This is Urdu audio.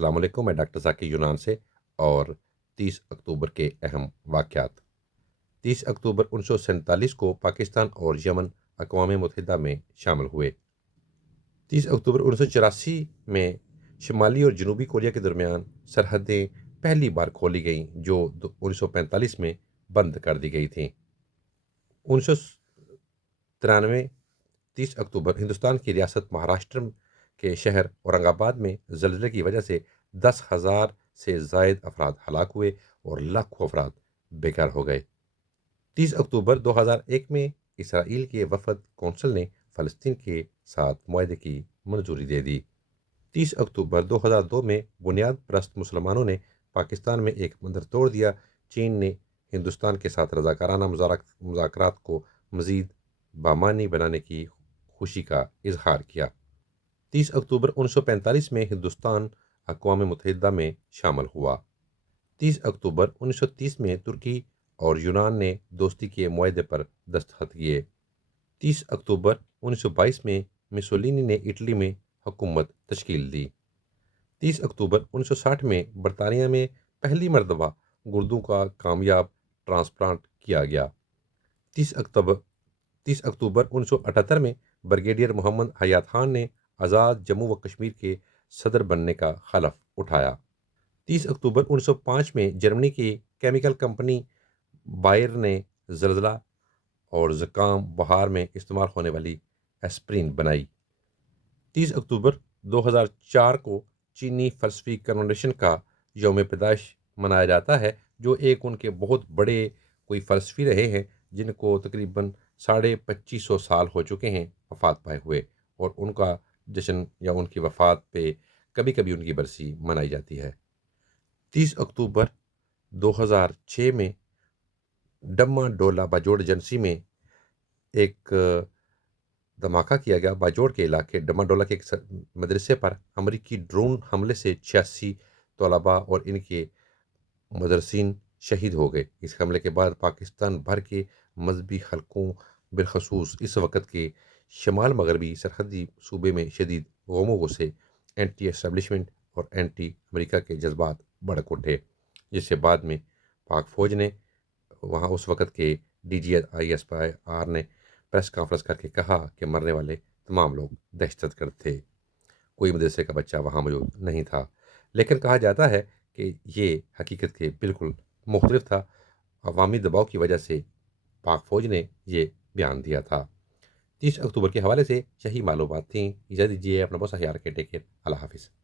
السلام علیکم، میں ڈاکٹر ذاکر یونان سے اور 30 اکتوبر کے اہم واقعات۔ 30 اکتوبر 1947 کو پاکستان اور یمن اقوام متحدہ میں شامل ہوئے۔ 30 اکتوبر 1984 میں شمالی اور جنوبی کوریا کے درمیان سرحدیں پہلی بار کھولی گئیں جو 1945 میں بند کر دی گئی تھیں۔ 1993 30 اکتوبر ہندوستان کی ریاست مہاراشٹر کے شہر اورنگ آباد میں زلزلے کی وجہ سے 10,000 سے زائد افراد ہلاک ہوئے اور لاکھوں افراد بیکار ہو گئے۔ 30 اکتوبر 2001 میں اسرائیل کے وفد کونسل نے فلسطین کے ساتھ معاہدے کی منظوری دے دی۔ 30 اکتوبر 2002 میں بنیاد پرست مسلمانوں نے پاکستان میں ایک منظر توڑ دیا۔ چین نے ہندوستان کے ساتھ رضاکارانہ مذاکرات کو مزید بامعنی بنانے کی خوشی کا اظہار کیا۔ 30 اکتوبر 1945 میں ہندوستان اقوام متحدہ میں شامل ہوا۔ 30 اکتوبر 1930 میں ترکی اور یونان نے دوستی کے معاہدے پر دستخط کیے۔ 30 اکتوبر 1922 میں مسولینی نے اٹلی میں حکومت تشکیل دی۔ 30 اکتوبر 1960 میں برطانیہ میں پہلی مرتبہ گردوں کا کامیاب ٹرانسپلانٹ کیا گیا۔ 30 اکتوبر 1978 میں بریگیڈیئر محمد حیات خان نے آزاد جموں و کشمیر کے صدر بننے کا حلف اٹھایا۔ 30 اکتوبر 1905 میں جرمنی کی کیمیکل کمپنی بائر نے زلزلہ اور زکام بخار میں استعمال ہونے والی ایسپرین بنائی۔ 30 اکتوبر 2004 کو چینی فلسفی کنونشن کا یوم پیدائش منایا جاتا ہے، جو ایک ان کے بہت بڑے کوئی فلسفی رہے ہیں جن کو تقریباً 2550 سال ہو چکے ہیں وفات پائے ہوئے، اور ان کا جشن یا ان کی وفات پہ کبھی کبھی ان کی برسی منائی جاتی ہے۔ 30 اکتوبر 2006 میں ڈما ڈولا باجوڑ ایجنسی میں ایک دھماکہ کیا گیا۔ باجوڑ کے علاقے ڈما ڈولا کے ایک مدرسے پر امریکی ڈرون حملے سے 86 طلباء اور ان کے مدرسین شہید ہو گئے۔ اس حملے کے بعد پاکستان بھر کے مذہبی حلقوں بالخصوص اس وقت کے شمال مغربی سرحدی صوبے میں شدید غم و غصے، اینٹی اسٹیبلشمنٹ اور اینٹی امریکہ کے جذبات بڑک اٹھے، جس سے بعد میں پاک فوج نے وہاں اس وقت کے DGI نے پریس کانفرنس کر کے کہا کہ مرنے والے تمام لوگ دہشت گرد تھے، کوئی مدرسے کا بچہ وہاں موجود نہیں تھا۔ لیکن کہا جاتا ہے کہ یہ حقیقت کے بالکل مختلف تھا۔ عوامی دباؤ کی وجہ سے پاک فوج نے یہ بیان دیا تھا۔ 30 اکتوبر کے حوالے سے یہی معلومات تھیں۔ اجازت دیجیے، اپنا بہت سا خیال رکھیں۔ ٹیک کیئر، اللہ حافظ۔